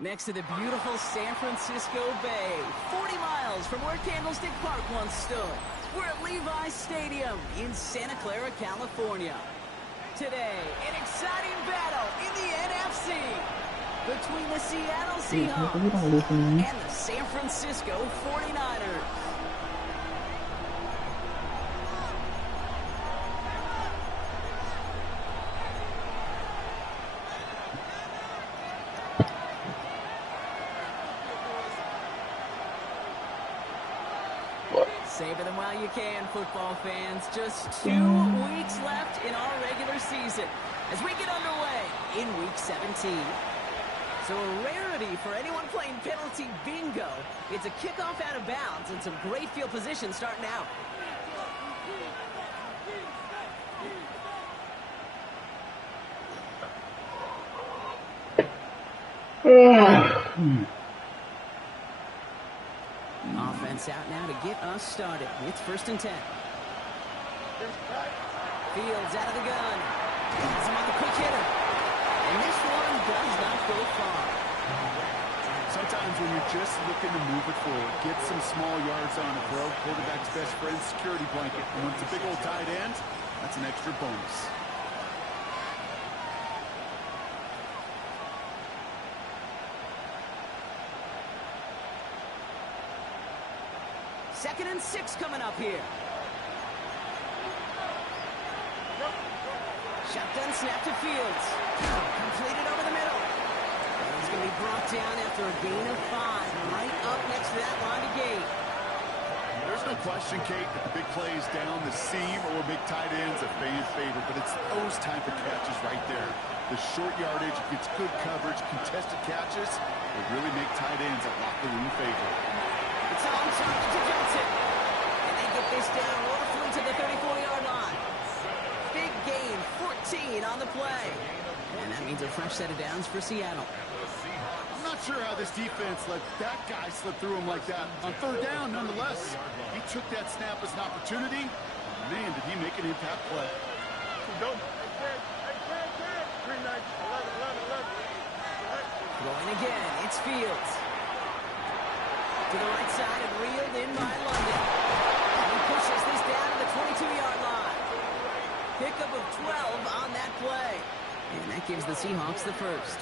Next to the beautiful San Francisco Bay, 40 miles from where Candlestick Park once stood. We're at Levi's Stadium in Santa Clara, California. Today, an exciting battle in the NFC between the Seattle Seahawks and the San Francisco 49ers. Savor them while you can, football fans. Just 2 weeks left in our regular season as we get underway in Week 17. So a rarity for anyone playing penalty bingo. It's a kickoff out of bounds and some great field position starting out. Offense out now to get us started. It's 1st and 10. Fields out of the gun. Some on the quick hitter. And this one does not go far. Sometimes when you're just looking to move it forward, get some small yards on a throw, quarterback's best friend, security blanket. And when it's a big old tight end, that's an extra bonus. Second and 6 coming up here. Shotgun snap to Fields. Completed over the middle. And he's going to be brought down after a gain of 5. Right up next to that line of gain. There's no question, Kate, that the big plays down the seam or big tight ends are fan favorite, but it's those type of catches right there. The short yardage, gets good coverage, contested catches will really make tight ends a locker room favorite. It's on target to Johnson. And they get this down roughly to the 34-yard line. Big gain, 14 on the play. And that means a fresh set of downs for Seattle. I'm not sure how this defense let that guy slip through him like that. On 3rd down, nonetheless, he took that snap as an opportunity. Man, did he make an impact play. Throwing again, it's Fields. To the right side and reeled in by London. And he pushes this down to the 22-yard line. Pickup of 12 on that play. And that gives the Seahawks the first.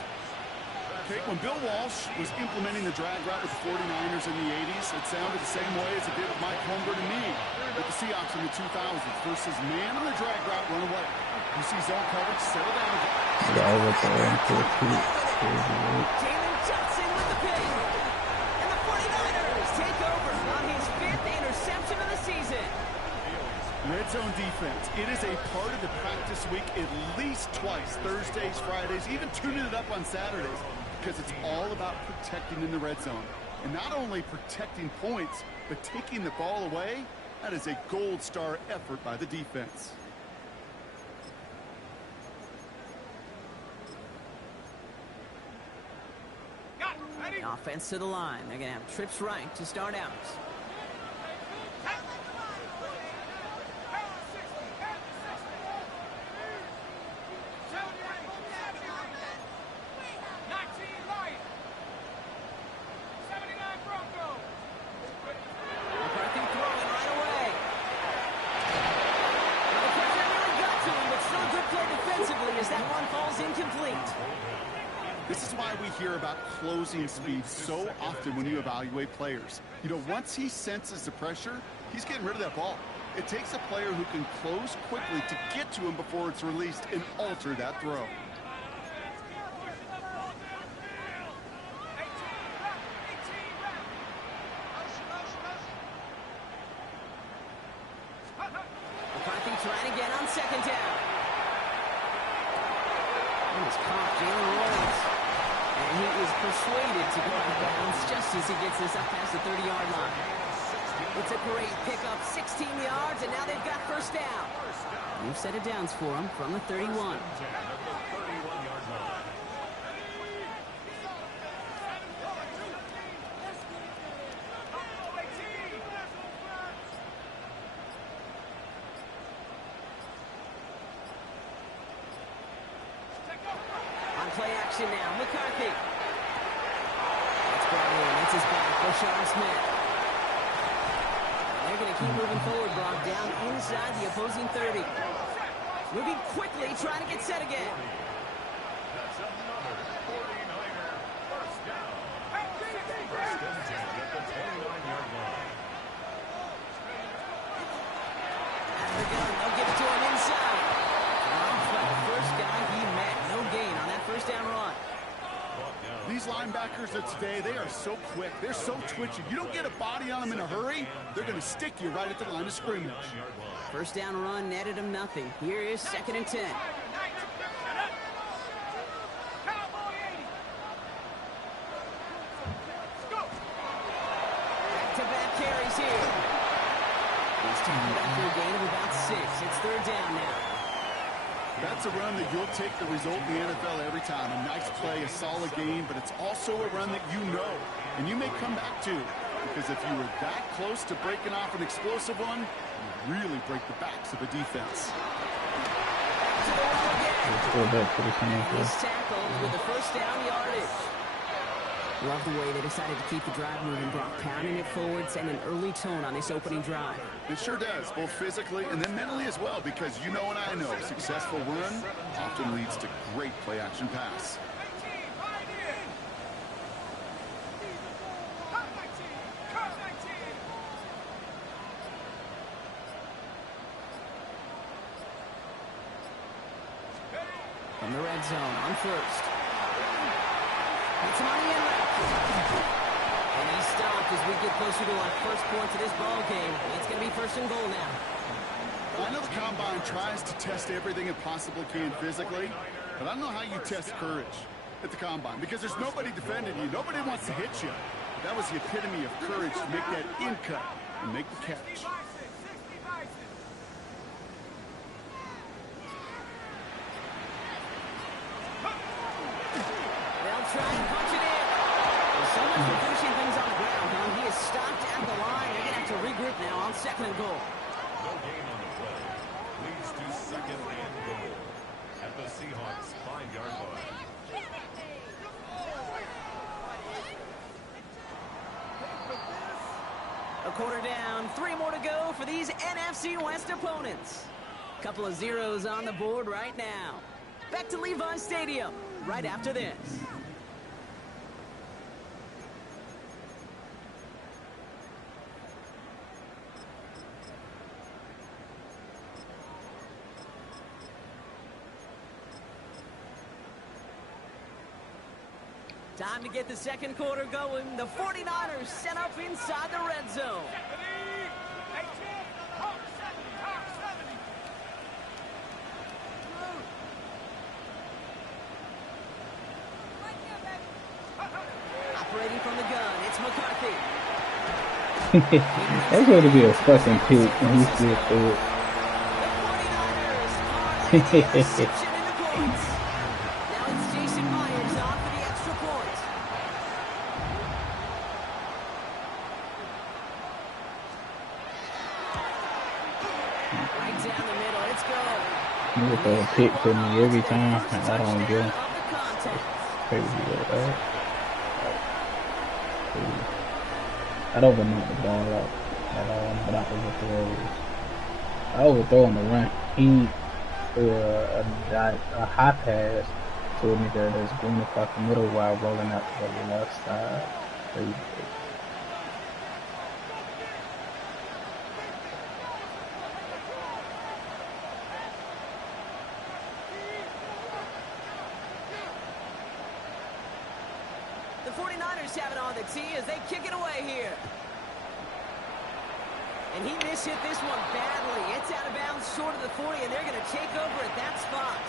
Okay, when Bill Walsh was implementing the drag route with the 49ers in the 80s, it sounded the same way as it did with Mike Holmgren and me with the Seahawks in the 2000s versus man on the drag route, run away. You see zone coverage, settle down. Jalen Johnson with the pick. And the 49ers take over on his 5th interception of the season. Red zone defense. It is a part of the practice week at least twice, Thursdays, Fridays, even tuning it up on Saturdays, because it's all about protecting in the red zone. And not only protecting points, but taking the ball away. That is a gold star effort by the defense. Offense to the line. They're going to have trips right to start out. Closing speed so often when you evaluate players. You know, once he senses the pressure, he's getting rid of that ball. It takes a player who can close quickly to get to him before it's released and alter that throw. McCarthy trying again on 2nd down. He was caught, Jalen Williams. And he is persuaded to go out of bounds just as he gets this up past the 30-yard line. It's a great pickup, 16 yards, and now they've got 1st down. New set of downs for him from the 31. On play action now, McCarthy. brought in. It's his back for Sean Smith. They're going to keep moving forward, Brock, down inside the opposing 30. Moving quickly, trying to get set again. That's another 49er first down. First and 10 at the 29-yard line. Out of the gun, they'll give it to him inside. Off by the first guy he met. No gain on that first down run. These linebackers of today, they are so quick. They're so twitchy. You don't get a body on them in a hurry, they're going to stick you right at the line of scrimmage. First down run netted him nothing. Here is 2nd and 10. Back-to-back carries here. He's tackled after a gain of about 6. It's 3rd down now. That's a run that you'll take the result in the NFL every time. A nice play, a solid game, but it's also a run that you know, and you may come back to. Because if you were that close to breaking off an explosive one, you really break the backs of a defense. He's tackled with the first down yardage. Love the way they decided to keep the drive moving, Brock, pounding it forward, setting an early tone on this opening drive. It sure does, both physically and then mentally as well, because you know and I know, successful run often leads to great play-action pass. From the red zone on first. It's on the end route. And he's stopped as we get closer to our first points of this ball game. It's going to be 1st and goal now. I know the Combine tries to test everything it possibly can physically, but I don't know how you test courage at the Combine, because there's nobody defending you. Nobody wants to hit you. That was the epitome of courage, to make that in cut and make the catch. They'll try and punch it in. Well, so much for finishing things on the ground, huh? He is stopped at the line. They're going to have to regroup now on 2nd and goal. No gain on the play. Leads to 2nd and goal at the Seahawks 5-yard line. A quarter down, 3 more to go for these NFC West opponents. Couple of zeros on the board right now. Back to Levi Stadium right after this. Time to get the 2nd quarter going. The 49ers set up inside the red zone. Operating from the gun, it's McCarthy. That's going to be a fucking pick when he still through it. The 49ers are the interception in the points. Now it's Jason Myers on for the extra point. Right down the middle, it's good. You throw a pick for me every time, and I don't get him. Crazy, right? I don't even knock the ball out at all, but I overthrow it. I overthrow on the run. He threw a high pass to a nigga that's going across the middle while rolling out to the left side. Crazy. The 49ers have it on the tee as they kick it away here. And he mishit this one badly. It's out of bounds short of the 40, and they're going to take over at that spot.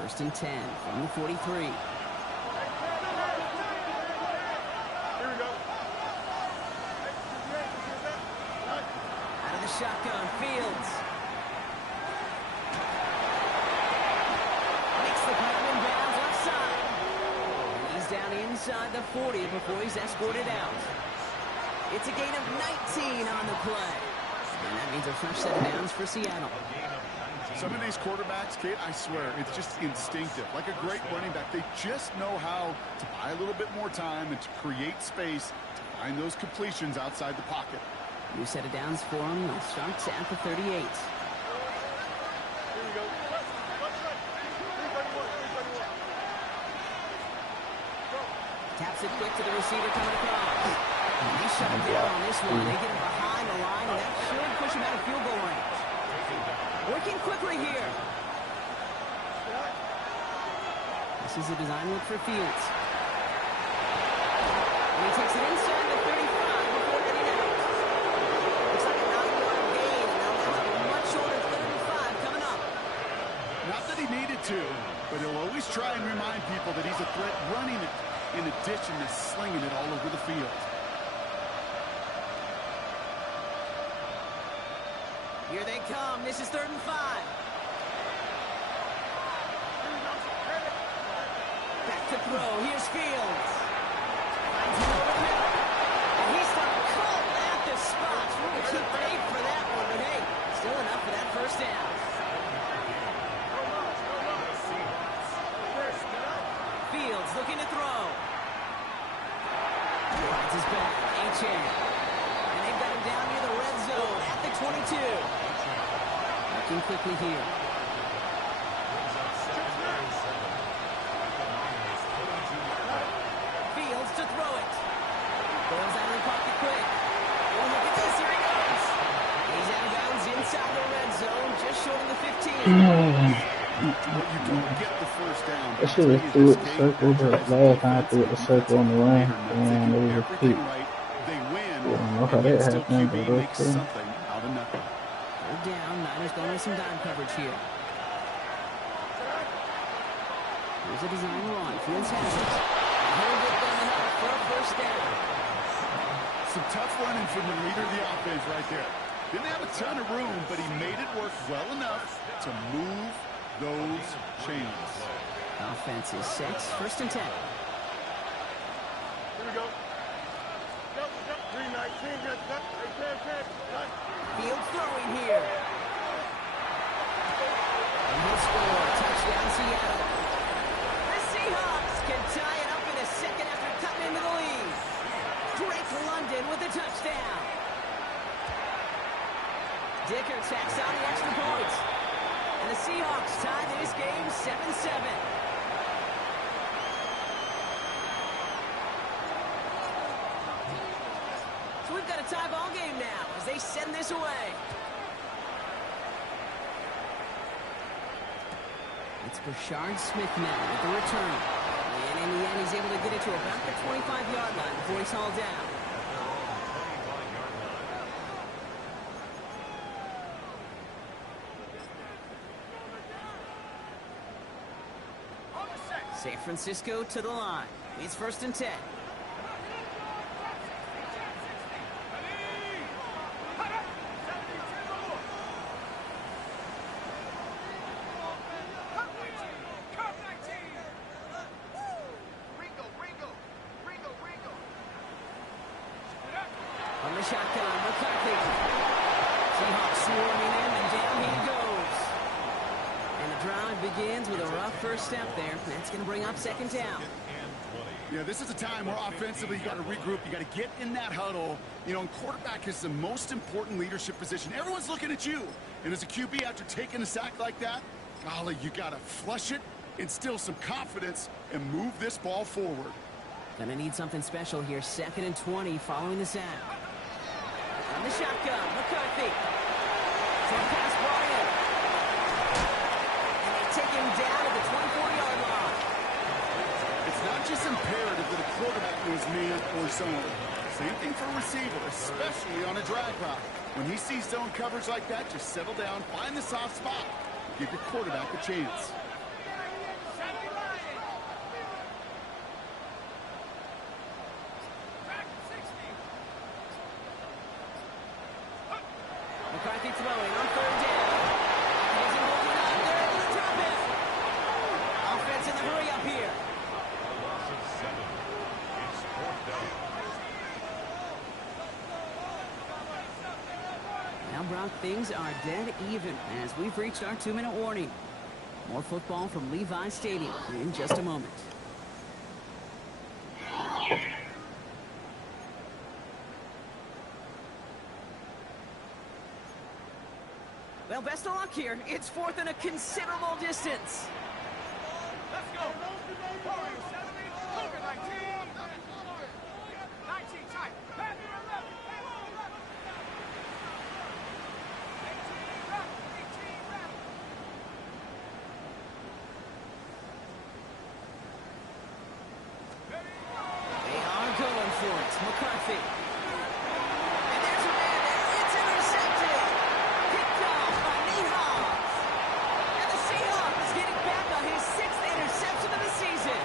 First and 10 from the 43. shotgun. Fields. Makes the grab in bounds left side. He's down inside the 40 before he's escorted out. It's a gain of 19 on the play. And that means a fresh set of downs for Seattle. Some of these quarterbacks, Kate, I swear, it's just instinctive. Like a great running back, they just know how to buy a little bit more time and to create space to find those completions outside the pocket. New set of downs for him. It starts at the 38. Taps it quick to the receiver coming across. And he shut him down on this one. They get him behind the line, and that should push him out of field goal range. Working quickly here. This is a design look for Fields. And he takes it inside the 35 before getting out. Looks like a 9-yard gain, and they'll have a much shorter 35 coming up. Not that he needed to, but he'll always try and remind people that he's a threat running it in addition to slinging it all over the field. Here they come. This is 3rd and 5. Back to throw. Here's Fields. Finds him over the middle. And he's starting cold at the spot. We're going to keep faith for that one, but hey, still enough for that first down. Fields looking to throw. Rides his back. A-chain. And they've got him down near the red zone at the 22. Working quickly here. Fields to throw it. Goes out of the pocket quick. Oh, look at this. Here he goes. He's out of bounds inside the red zone, just short of the 15. But you don't get the first down. I should have threw it the circle, but last time I threw it the circle on the line, and it was a kick. Right, they win. I don't know how that Still happened, QB but makes okay. something out of nothing. Third down. Niners going with some dime coverage here. Here's a design run. Fields has it. He'll get them enough for a first down. Some tough running from the leader of the offense right there. Didn't have a ton of room, but he made it work well enough to move those chains. Offense is set. 1st and 10. Here we go. Yep, 319. Yes, Fields throwing here. And he'll score. Touchdown, Seattle. The Seahawks can tie it up in a second after cutting into the lead. Drake London with a touchdown. Dicker tacks on the extra point. And the Seahawks tie this game 7-7. So we've got a tie ball game now as they send this away. It's Brashard Smith now with the return. And in the end, he's able to get it to about the 25-yard line before he's hauled down. San Francisco to the line. It's 1st and 10. On the shotgun, McCarthy. Seahawks swarming him, and down he goes. And the drive begins with a rough first step there. That's going to bring up 2nd down. Yeah, this is a time where offensively you got to regroup. You got to get in that huddle. You know, and quarterback is the most important leadership position. Everyone's looking at you. And as a QB, after taking a sack like that, golly, you got to flush it, instill some confidence, and move this ball forward. Gonna need something special here. 2nd and 20 following the sack. On the shotgun, McCarthy. Short pass brought in. And they take him down at the 24-yard line. It's not just imperative that a quarterback knows man or zone. Same thing for a receiver, especially on a drag route. When he sees zone coverage like that, just settle down, find the soft spot, give your quarterback a chance. McCarthy throwing on third down. He's involved up. They're able to drop it. Offense in the hurry up here. A loss of 7. It's 4th down. Now, Brock, things are dead even as we've reached our 2-minute warning. More football from Levi Stadium in just a moment. Well, best of luck here. It's 4th and a considerable distance. Let's go. Warriors 70, Cougar 19. 19 tight. 18 rep. They are going for it. McCarthy. And there's a man there. It's intercepted. Picked off by Hobbs. And the Seahawks getting back on his 6th interception of the season.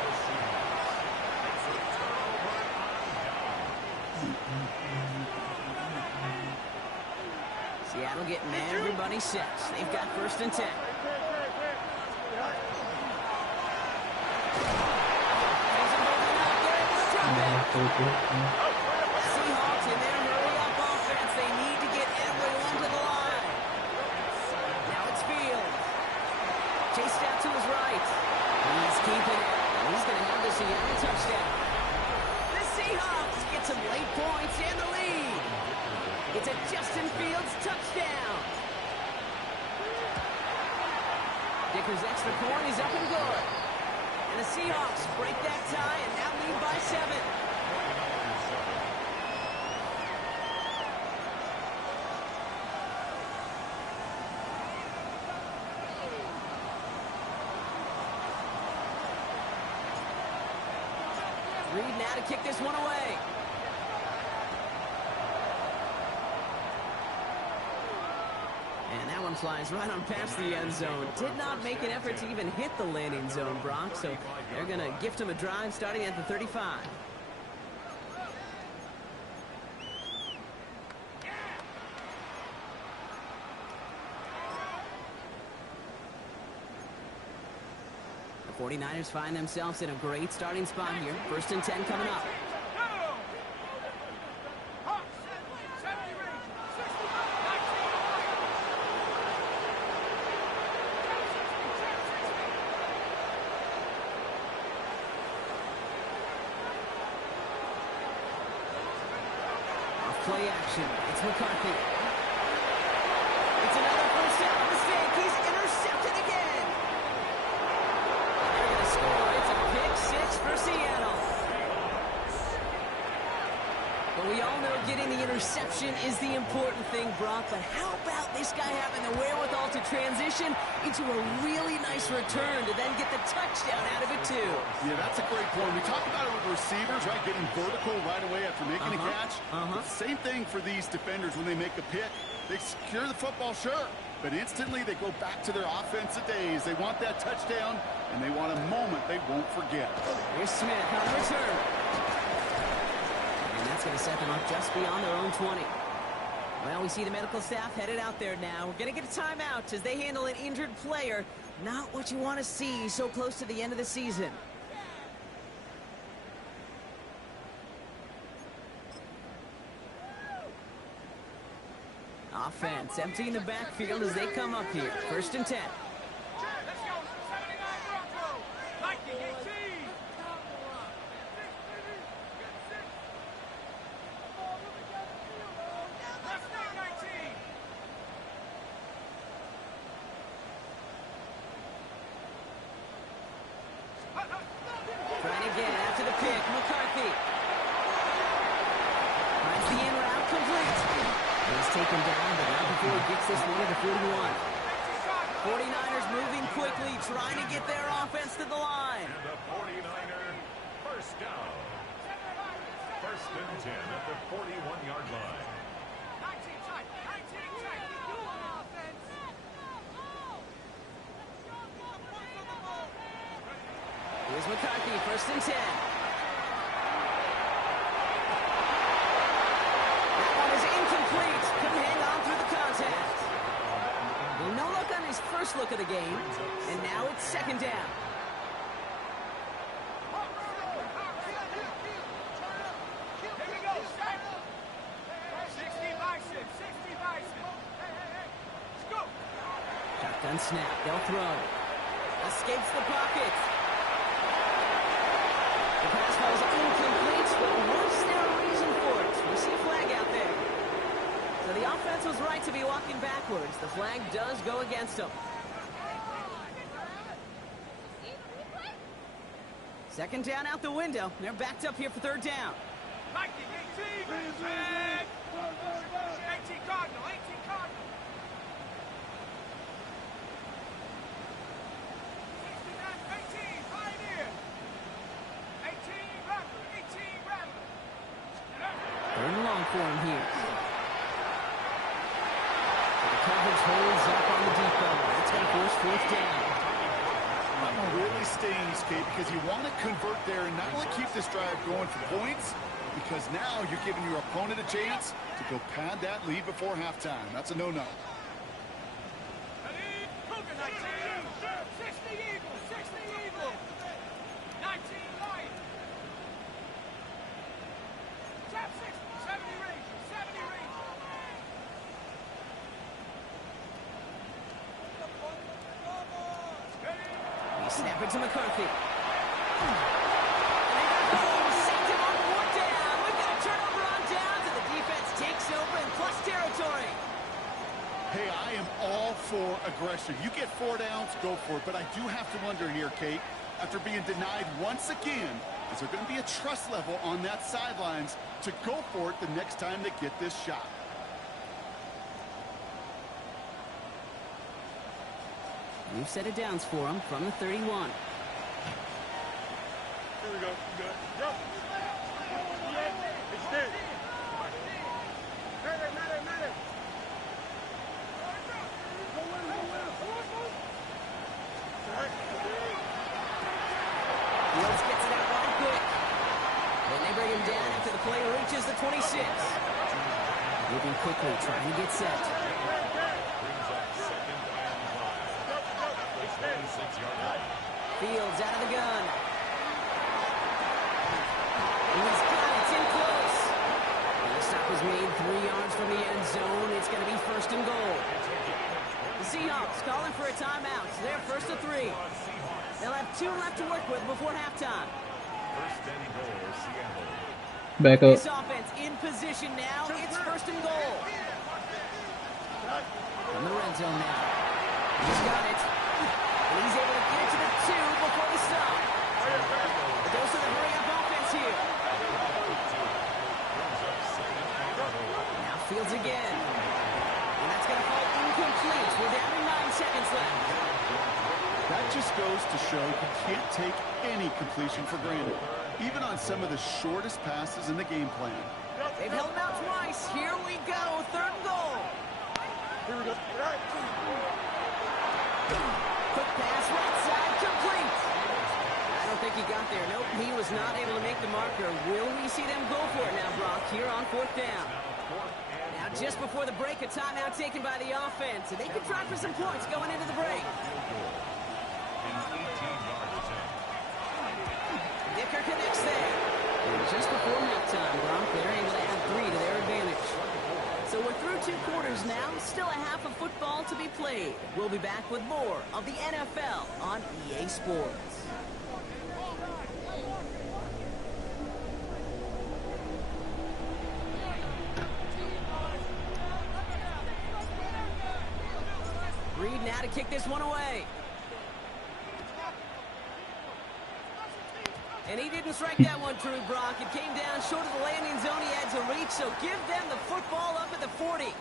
Seattle getting everybody set. They've got 1st and 10. Seahawks in their hurry-up offense. They need to get everyone to the line. Now it's Fields. Chased out to his right. He's keeping it. He's going to have the Seattle touchdown. The Seahawks get some late points and the lead. It's a Justin Fields touchdown. Dicker's extra point is up and good. And the Seahawks break that tie and now lead by 7. Reed now to kick this one away. And that one flies right on past the end zone. Did not make an effort to even hit the landing zone, Brock, so they're going to gift him a drive starting at the 35. The 49ers find themselves in a great starting spot here. 1st and 10 coming up. Play action. It's McCarthy. It's another 1st down mistake. He's intercepted again. They're going to score. It's a pick 6 for Seattle. But we all know getting the interception is the important thing, Brock. But how about this guy having the wherewithal to transition into a really nice return to then get the touchdown out of it, too? Yeah, that's a great point. We talk about it with receivers, right? Getting vertical right away after making a catch. Same thing for these defenders when they make a pick. They secure the football, sure, but instantly they go back to their offensive days. They want that touchdown, and they want a moment they won't forget. Here's Smith on return. And that's going to set them up just beyond their own 20. Well, we see the medical staff headed out there now. We're going to get a timeout as they handle an injured player. Not what you want to see so close to the end of the season. Offense emptying the backfield as they come up here. 1st and 10. Let's go. 79 Bronco. Lightning 18. Left wing 19. Trying again after the pick. McCarthy. Finds the in route complete. He's taken down, but not before he gets this one at the 41. 49ers moving quickly, trying to get their offense to the line. And the 49er 1st down. 1st and 10 at the 41-yard line. 19 tight. 19 tight. Offense. Here's McCarthy, 1st and 10. That one is incomplete. Couldn't hang on through the contact. first look of the game, and now it's second down. Shotgun snap, they'll throw. Escapes the pocket. The pass falls incomplete, but was there a reason for it? We see a flag out there. So the offense was right to be walking backwards. The flag does go against them. Second down out the window. They're backed up here for third down. 18 Cardinal, 18 Cardinal. 18, Pioneer. 18 Rattler. Third and long for him here. So the coverage holds up on the depot. That's going to force fourth down. Really staying escape because you want to convert there and not only keep this drive going for points, because now you're giving your opponent a chance to go pad that lead before halftime. That's a no-no. 60 Eagles. 19 Light. Tap 60, 70 Rangers, 70 Rangers. We snap it to McCarthy. And they go home, sacked him on fourth down. We've got a turnover on downs, and the defense takes over in plus territory. Hey, I am all for aggression. You get 4 downs, go for it. But I do have to wonder here, Kate, after being denied once again, is there going to be a trust level on that sidelines to go for it the next time they get this shot? We've set it downs for him from the 31. Here we go. Good. Go. It's dead. Matter. Fields gets it out right quick. Then they bring him down after the play reaches the 26. Moving quickly, trying to get set. Fields out of the gun. He's got it. It's in close. And the stop was made 3 yards from the end zone. It's going to be first and goal. The Seahawks calling for a timeout. So they're first to 3. They'll have 2 left to work with before halftime. First and goal, Seattle. Back up. This offense in position now. It's first and goal. From the red zone now. He's got it. And he's able to get it to the 2 before the stop. But those are the hurry-up offense here. Now Fields again. And that's going to fall incomplete. We're down to 9 seconds left. That just goes to show you can't take any completion for granted, even on some of the shortest passes in the game plan. They've held him out twice. Here we go. Third and goal. Here we go. Quick pass, right side, complete. I don't think he got there. Nope, he was not able to make the marker. Will we see them go for it now, Brock, here on fourth down? Now, just before the break, a timeout taken by the offense. And they can try for some points going into the break. Dicker connects there. And just before halftime, Brock, they're able to add 3 to their advantage. So we're through 2 quarters now. Still a half of football to be played. We'll be back with more of the NFL on EA Sports. Reed now to kick this one away. And he didn't strike that one true, Brock. It came down short of the landing zone. He had to reach, so give them the football up at the 40.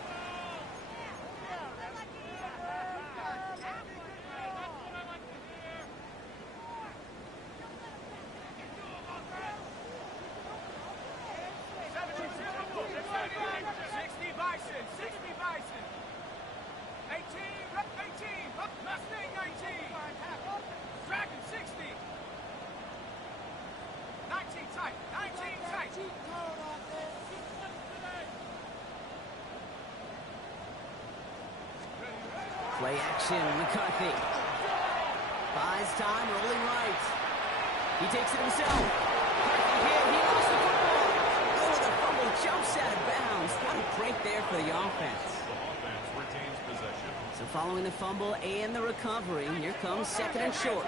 Play action, McCarthy. Buys time, rolling right. He takes it himself. McCarthy hit, he lost the football. Oh, the fumble jumps out of bounds. What a break there for the offense. The offense retains possession. So following the fumble and the recovery, here comes second and short.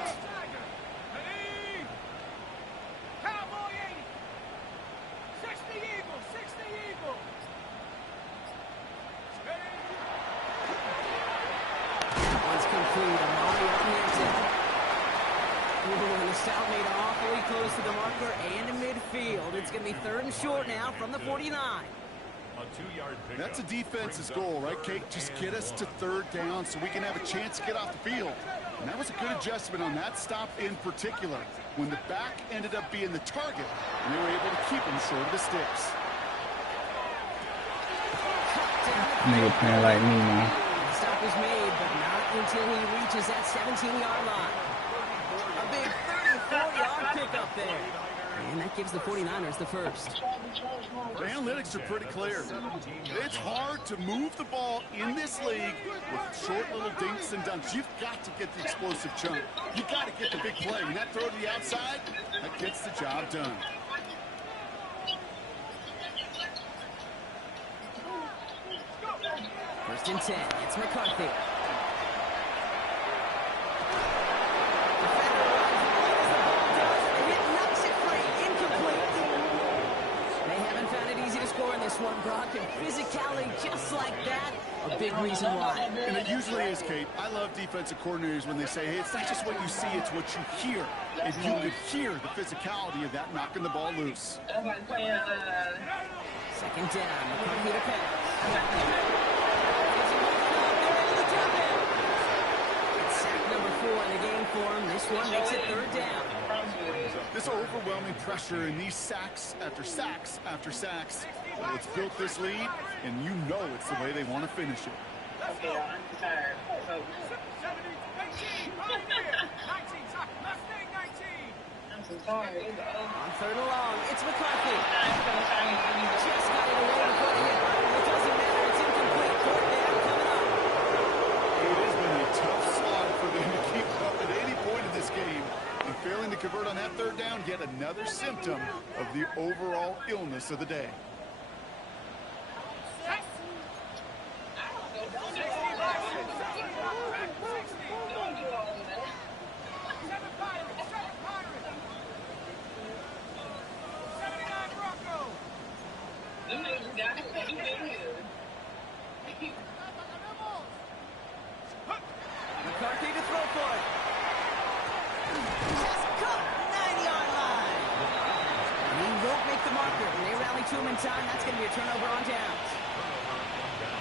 Cowboy 80. 60 Eagles, 60 Eagles. That one's complete. Amari up the and the stout made awfully close to the marker and in midfield. It's going to be third and short now from the 49. A 2-yard pickup. That's a defense's goal, right, Kate? Just get us to third down so we can have a chance to get off the field. And that was a good adjustment on that stop in particular, when the back ended up being the target, and they were able to keep him short of the sticks. Nigga playing like me, man. The stop is made, but not until he reaches that 17-yard line. A big 34-yard pickup there. And that gives the 49ers the first. The analytics are pretty clear. It's hard to move the ball in this league with short little dinks and dunks. You've got to get the explosive chunk. You've got to get the big play. And that throw to the outside, that gets the job done. First and 10. It's McCarthy. One, Brock, and physicality just like that, a big reason why. And it usually is, Kate. I love defensive coordinators when they say, hey, it's not just what you see, it's what you hear. And you could hear the physicality of that knocking the ball loose. Second down, McCarthy to pass. It's sack number 4 in the game for him. This one makes it third down. This overwhelming pressure and these sacks after sacks after sacks, well, it's built this lead, and you know it's the way they want to finish it. Okay, I'm tired. 19, right there. 19, Mustang 19. I'm so sorry. On third and long, it's McCarthy. Just got it away before the hit. It doesn't matter, it's incomplete. Fourth down coming up. It has been a tough slog for them to keep up at any point in this game. And failing to convert on that third down, yet another symptom of the overall illness of the day. McCarthy to throw for it. Just cut 9-yard line. And he won't make the marker. They rally to him in time. That's going to be a turnover on downs.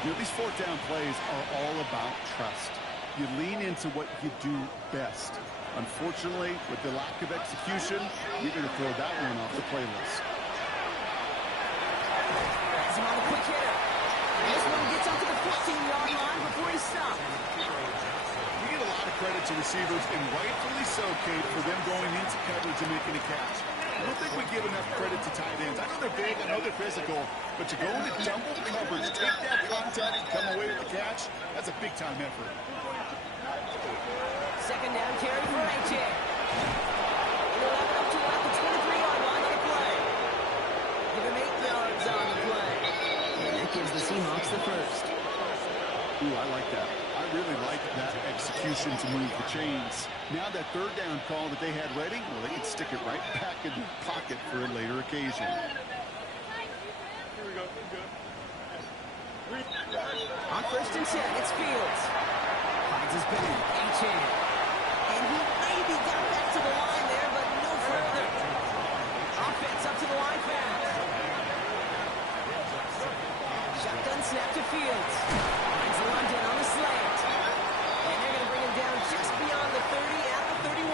You know, these fourth down plays are all about trust. You lean into what you do best. Unfortunately, with the lack of execution, you're going to throw that one off the playlist. He's on a quick hitter. This one gets up to the 15-yard line before he stops. You get a lot of credit to receivers, and rightfully so, Kate, for them going into coverage and making a catch. I don't think we give enough credit to tight ends. I know they're big, I know they're physical, but to go into double coverage, take that contact, and come away with the catch, that's a big-time effort. Second down carry for AJ. 11 up to about the 23-yard line on the play. Give him 8 yards on the play. And that gives the Seahawks the first. Ooh, I like that. I really like that execution to move the chains. Now that third down call that they had ready, well, they can stick it right back in the pocket for a later occasion. On first and 10, it's Fields. Finds his back, A-Chan. And he maybe got back to the line there, but no further. Offense up to the line fast. Shotgun snap to Fields. Finds London on the slant. And they're going to bring him down just beyond the 30 at the 31.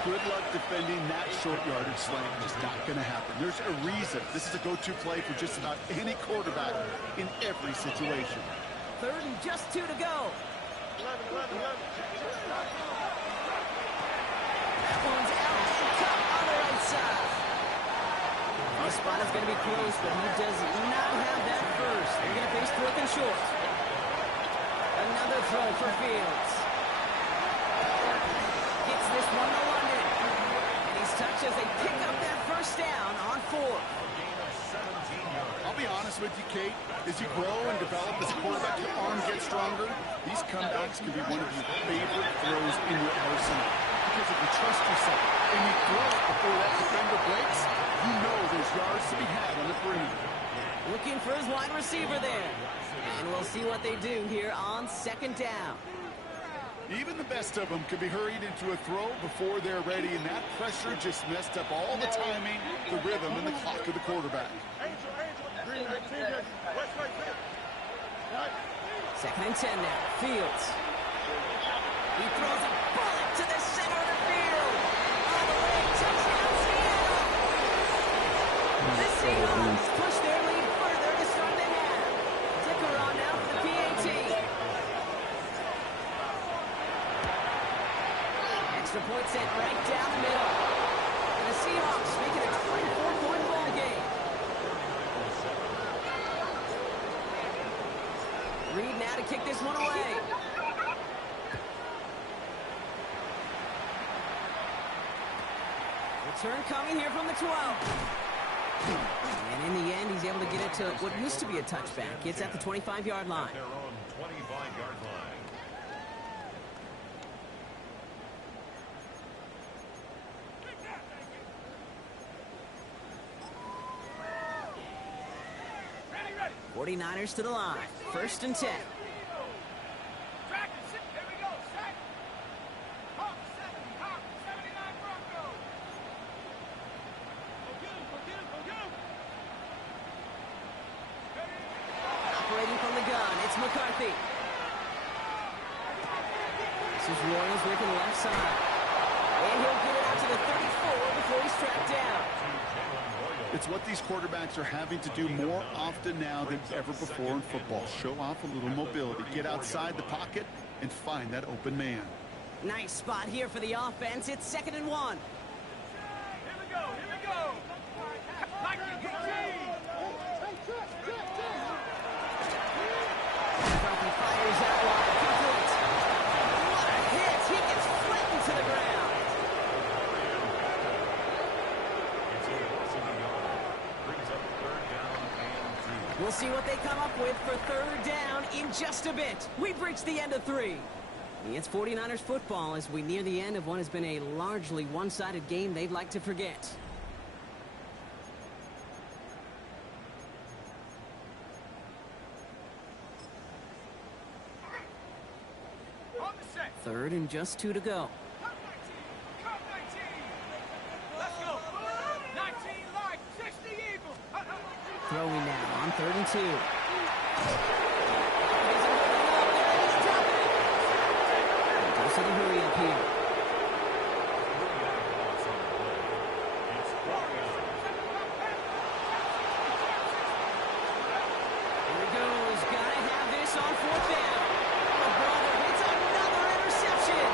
Good luck defending that short yardage slant. Just not going to happen. There's a reason. This is a go-to play for just about any quarterback in every situation. Third and just 2 to go. That one's out and cut on the right side. The spot is going to be close, but he does not have that first. They're going to face fourth and short. Another Another throw for Fields. Gets this one to London. And he's touched as they pick up that first down on 4. I'll be honest with you, Kate. As you grow and develop as a quarterback, your arm gets stronger. These comebacks can be one of your favorite throws in your arsenal. Because if you trust yourself and you throw it before that defender breaks, you know there's yards to be had on the perimeter. Looking for his wide receiver there. And we'll see what they do here on 2nd down. Even the best of them could be hurried into a throw before they're ready, and that pressure just messed up all the timing, the rhythm, and the clock of the quarterback. 2nd and 10 now. Fields. He throws a bullet to the center of the field. All the way. Touchdown, Seattle. The Seahawks push their lead further to start the half. Ticker on now for the PAT. Extra point sent right down the middle. And the Seahawks make it a 24-point ball game. Reed now to kick this one away. Return coming here from the 12. And in the end, he's able to get it to what used to be a touchback. It's at the 25-yard line. Their own 25-yard line. Ready, ready. 49ers to the line. 1st and 10. Track it. Here we go. Set. Hawk 7. Hawk 79 Bronco. Go get him. Operating from the gun, it's McCarthy. This is Royals working left side. And he'll get it out to the 34 before he's tracked down. It's what these quarterbacks are having to do more often now than ever before in football. Show off a little mobility, get outside the pocket, and find that open man. Nice spot here for the offense. It's 2nd and 1. Here we go. Like it. Get McCarthy fires out wide. Complete. What a hit. He gets flattened to the ground. It's a loss of a yard. Brings up 3rd down and 2. We'll see what they come up with for 3rd down in just a bit. We've reached the end of 3. It's 49ers football as we near the end of what has been a largely one-sided game they'd like to forget. On the set. 3rd and just 2 to go. Come 19. Let's go. 19 like 60 Eagles. Throwing now on 3rd and 2. Dose of the hurry up here. It's 4 Here it goes. Gotta have this on 4th down. Oh, brother, it's another interception.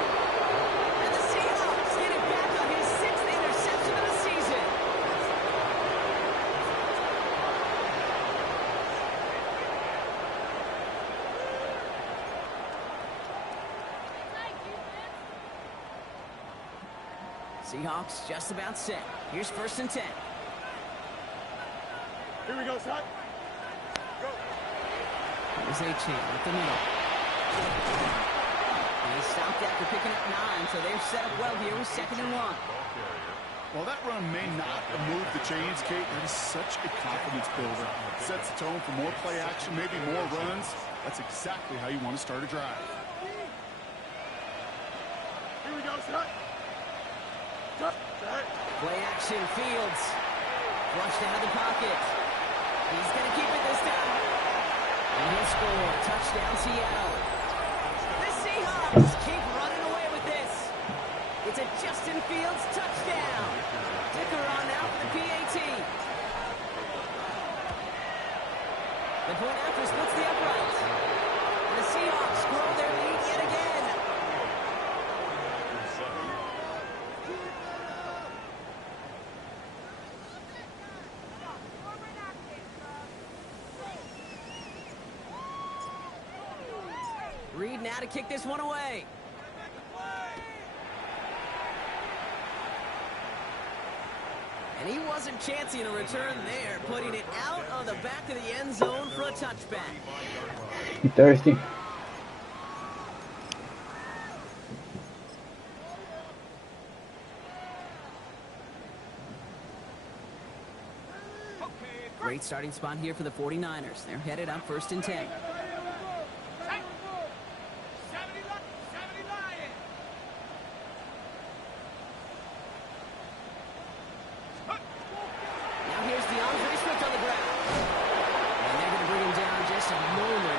And the Seahawks get it back on his 6th interception of the season. Seahawks just about set. Here's 1st and 10. Here we go, son. Go. Here's A-Chain at the middle. And he stopped after picking up 9, so they're set up well here with 2nd and 1. While that run may not have moved the chains, Kate, that is such a confidence builder. Sets the tone for more play action, maybe more runs. That's exactly how you want to start a drive. Here we go, son. Play action, Fields. Flushed out of the pocket. He's going to keep it this time. And he'll score. Touchdown, Seattle. The Seahawks keep running away with this. It's a Justin Fields touchdown. Ticker on now for the PAT. The point after splits the uprights. And the Seahawks grow their lead yet again. Reed now to kick this one away. And he wasn't chancing a return there, putting it out of the back of the end zone for a touchback. You thirsty? Great starting spot here for the 49ers. They're headed up 1st and 10.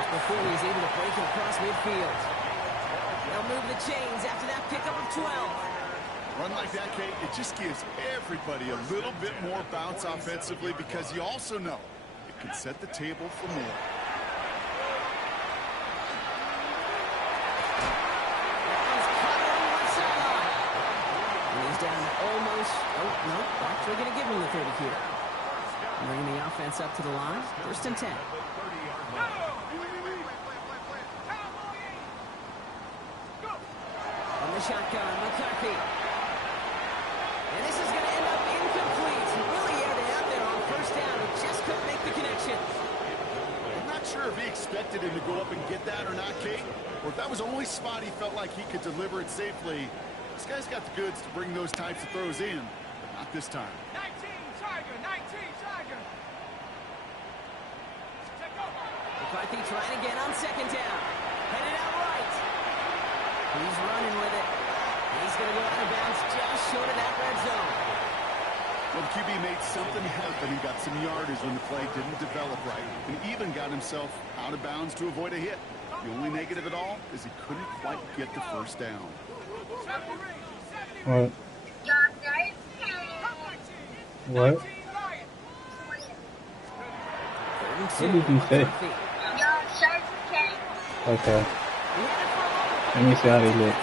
Before he's able to break it across midfield. They'll move the chains after that pickup of 12. Run like that, Kate, it just gives everybody a little bit more bounce offensively because you also know it can set the table for more. That one's cut on the left sideline. And he's down almost, oh, no, actually going to give him the 30 here. Bringing the offense up to the line, 1st and 10. On the shotgun, McCarthy. And this is going to end up incomplete. He really aired it out there on 1st down. He just couldn't make the connection. I'm not sure if he expected him to go up and get that or not, Kate, or if that was the only spot he felt like he could deliver it safely. This guy's got the goods to bring those types of throws in, but not this time. 19 Tiger, 19 Tiger. McCarthy trying again on 2nd down. Headed out right. He's running with it. He's going to go out of bounds just short of that red zone. Well, the QB made something happen. He got some yardage when the play didn't develop right, and even got himself out of bounds to avoid a hit. The only negative at all is he couldn't quite get the 1st down. What? What? What did you say? Okay. Let me see how they look.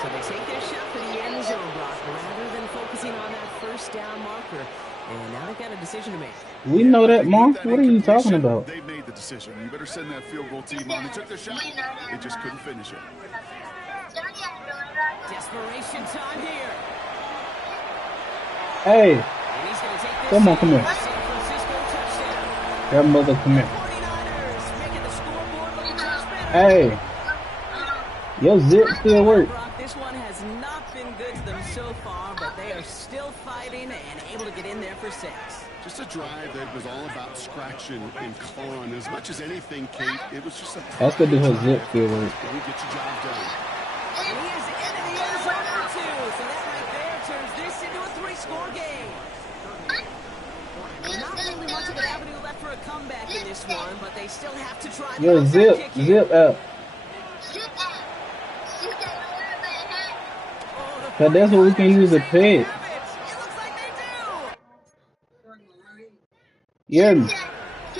So they take their shot for the end zone block rather than focusing on that 1st down marker. And now they've got a decision to make. We know that, Mom. What are you talking about? They made the decision. You better send that field goal team on. They took their shot. They just couldn't finish it. Desperation time here. Hey. And he's going to take this Come on, come here. San Francisco touchdown. That mother, come here. 49ers making the scoreboard look much better. Hey. Your zip still work. This one has not been good to them so far, but they are still fighting and able to get in there for 6. Just a drive that was all about scratching and clawing. As much as anything, Kate, it was just a... That's good to her zip still work. Let me get your job done. And he is into the end zone for 2. So that right there turns this into a 3-score game. Not really much of an avenue left for a comeback in this one, but they still have to try. Yo, zip out. Cause that's what we can use a peg. It looks like they do. Yeah.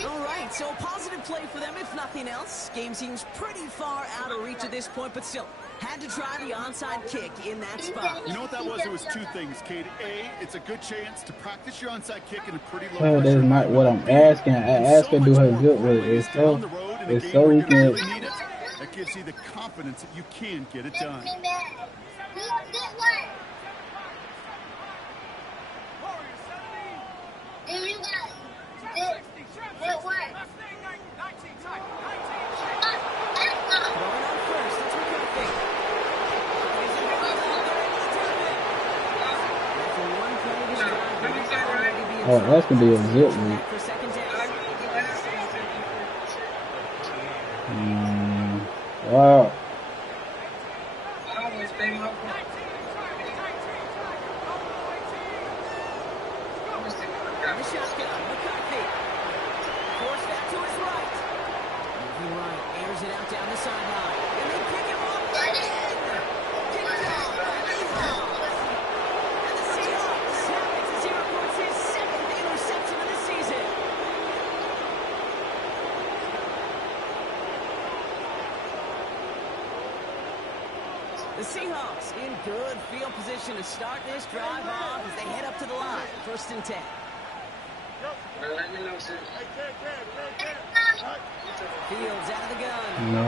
All right, so a positive play for them, if nothing else. Game seems pretty far out of reach at this point, but still, had to try the onside kick in that spot. You know what that was? It was 2 things, Kate. A, it's a good chance to practice your onside kick in a pretty low Oh, that's not what I'm asking. I asked her to do her zip with it. It's so we can. That gives you the confidence that you can get it done. Oh, that's gonna be a zip move. Wow. The Seahawks in good field position to start this drive off as they head up to the line. 1st and 10. Let me know, sir. Fields out of the gun. No.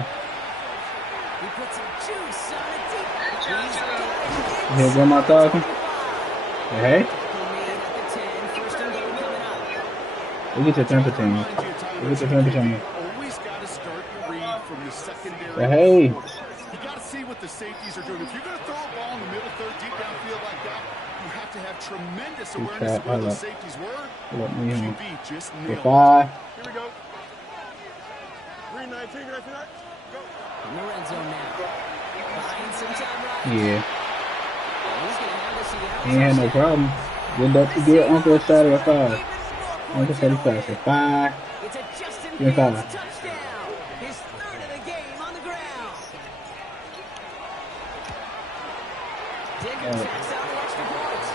He puts some juice on it deep. He's got it. You hear Grandma talking? Hey, Tackle made at the 10. First and goal coming up. we get your temper change. Remind you, Tyler, We get your temper change. always got to start your read from the secondary. Hey. You got to see what the safeties are doing. If you're going to throw a ball in the middle third, deep downfield like that, you have to have tremendous awareness of where those safeties were. Let me in. QB just nailed it. Goodbye. Here we go. 319, go. In the red zone now. Buying some time right. Yeah. He's going to have this He ain't had no problem. Good up to get Uncle a shot at 5. Uncle said he fast at 5. It's a Justin Give me Fields 5. touchdown. His third of the game on the ground. Diggins checks out the extra points.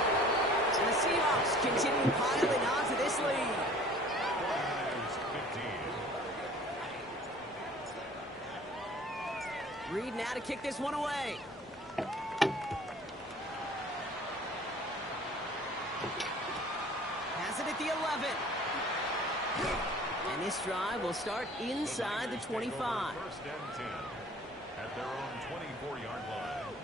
And the Seahawks continue piling onto this lead. Reed now to kick this one away. Has it at the 11. And this drive will start inside the 25. First and 10 at their own 24-yard line.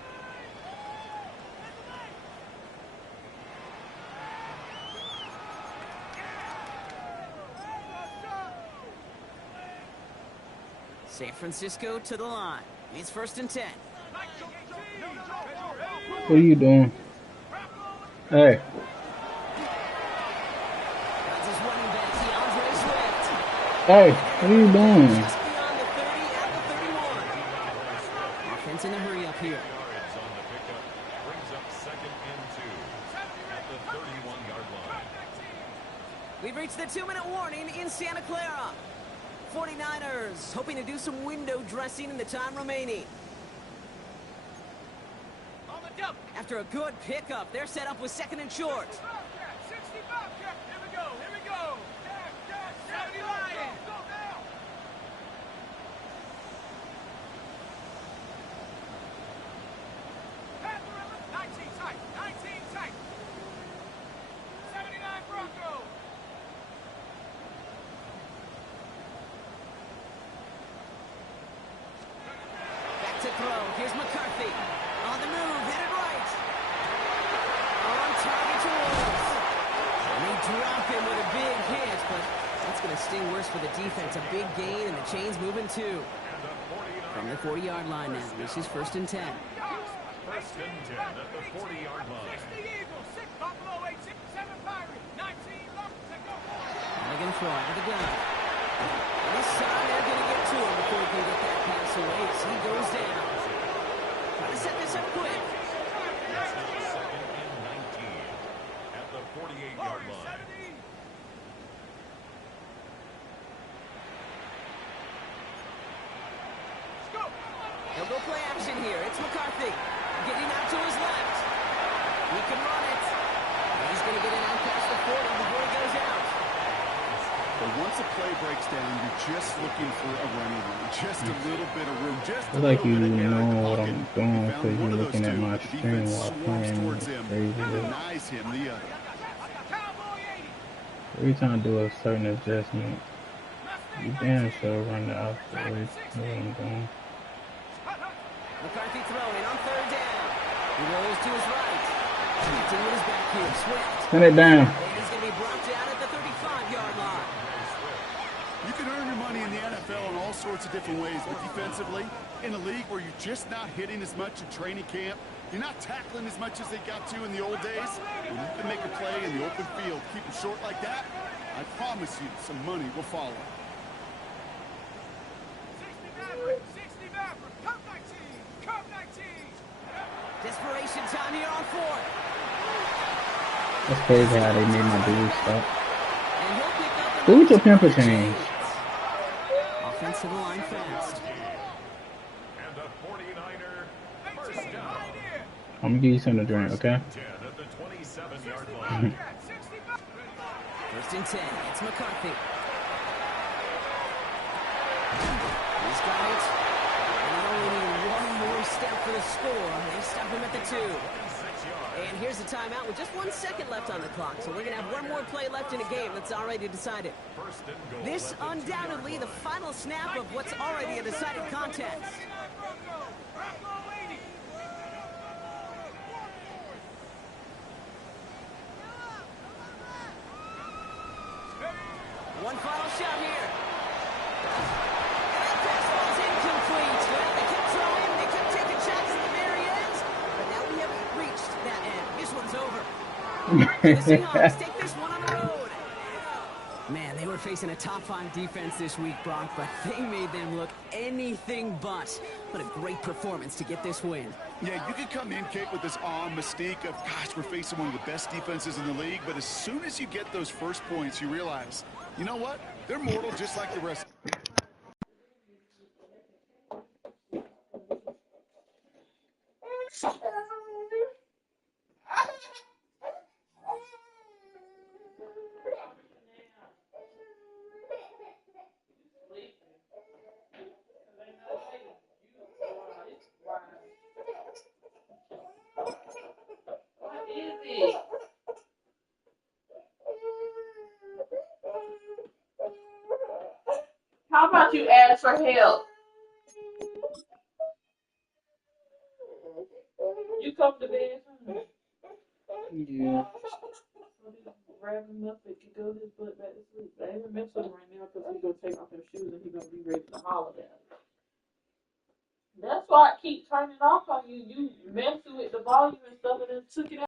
San Francisco to the line. It's first and 10. What are you doing? Hey. That's his running back, DeAndre Swift. Hey, what are you doing? Just beyond the 30 at the 31. Offense in a hurry up here. Yards on the pickup brings up second and 2 at the 31-yard line. We've reached the 2-minute warning in Santa Clara. 49ers hoping to do some window dressing in the time remaining. On the double. After a good pickup, they're set up with second and short. 65, Here we go. 70 Lions. Go now. Panther 19 tight. 79 Broncos. Back to throw. Here's McCarthy. On the move, headed right. On target to Wolves. And they drop him with a big hit, but that's going to sting worse for the defense. A big gain, and the chain's moving too. From the 40-yard line now, this is first and 10. First and 10 at the 40-yard line. 60 Eagles. 6 Buffalo. 8, 6, 7 Pirates. 19 Lobsters. Go. They're going to throw out of the gun. This time they're going to get to him before he can get that pass away. So he goes down. Try to set this up quick. It's now second and 19 at the 48-yard line. He'll go play action here. It's McCarthy. Getting out to his left. He can run it. And he's going to get it out past the 40 before he goes out. But once a play breaks down, you're just looking for a running lane. Just a little bit of room. Just I a like little you bit of air in the know what pocket. I'm doing He because found one you're of looking those at two, my but the stream defense while swarms playing. towards him. Crazy. Denies him the other. Cowboy 80. Every time I do a certain adjustment, you damn sure run the opposite way. That's what I'm doing. McCarthy throwing on third down. He rolls to his right. Connecting with his back heel. Swift. Send it down. And he's going to be brought down at the 35-yard line. You can earn your money in the NFL in all sorts of different ways, but defensively, in a league where you're just not hitting as much in training camp, you're not tackling as much as they got to in the old days, when you can make a play in the open field, keep it short like that, I promise you some money will follow. 60 Maverick. Come 19. Come 19. Desperation time here on fourth. That's crazy how they made my dude stop. And he'll pick up Who with your temper change? Offensive line fast. And the 49er first down. I'm gonna give you something to drink, okay? 10 at the 27-yard line. First and 10. It's McCarthy. He's got it. And they only need one more step for the score. They stop him at the 2. yards. And here's a timeout with just 1 second left on the clock. So we're going to have one more play left in a game that's already decided. First and goal This at the 2-yard undoubtedly the line. final snap of what's already a decided contest. One final shot here. That pass was incomplete. Well, they kept trying, they kept taking shots at the very end, but now we have reached that end. This one's over. The Seahawks take this one on the road. Man, they were facing a top-5 defense this week, Brock, but they made them look anything but. What a great performance to get this win. Yeah, you can come in, Kate, with this mystique of, gosh, we're facing one of the best defenses in the league, but as soon as you get those first points, you realize, you know what? They're mortal just like the rest. How about you ask for help? You come to bed? Yeah. So he's wrapping him up and can go his butt back to sleep. I ain't mess with him right now because he's going to take off them shoes and he's going to be ready to holler at him. That's why I keep turning off on you. You messing with the volume and stuff and then took it out.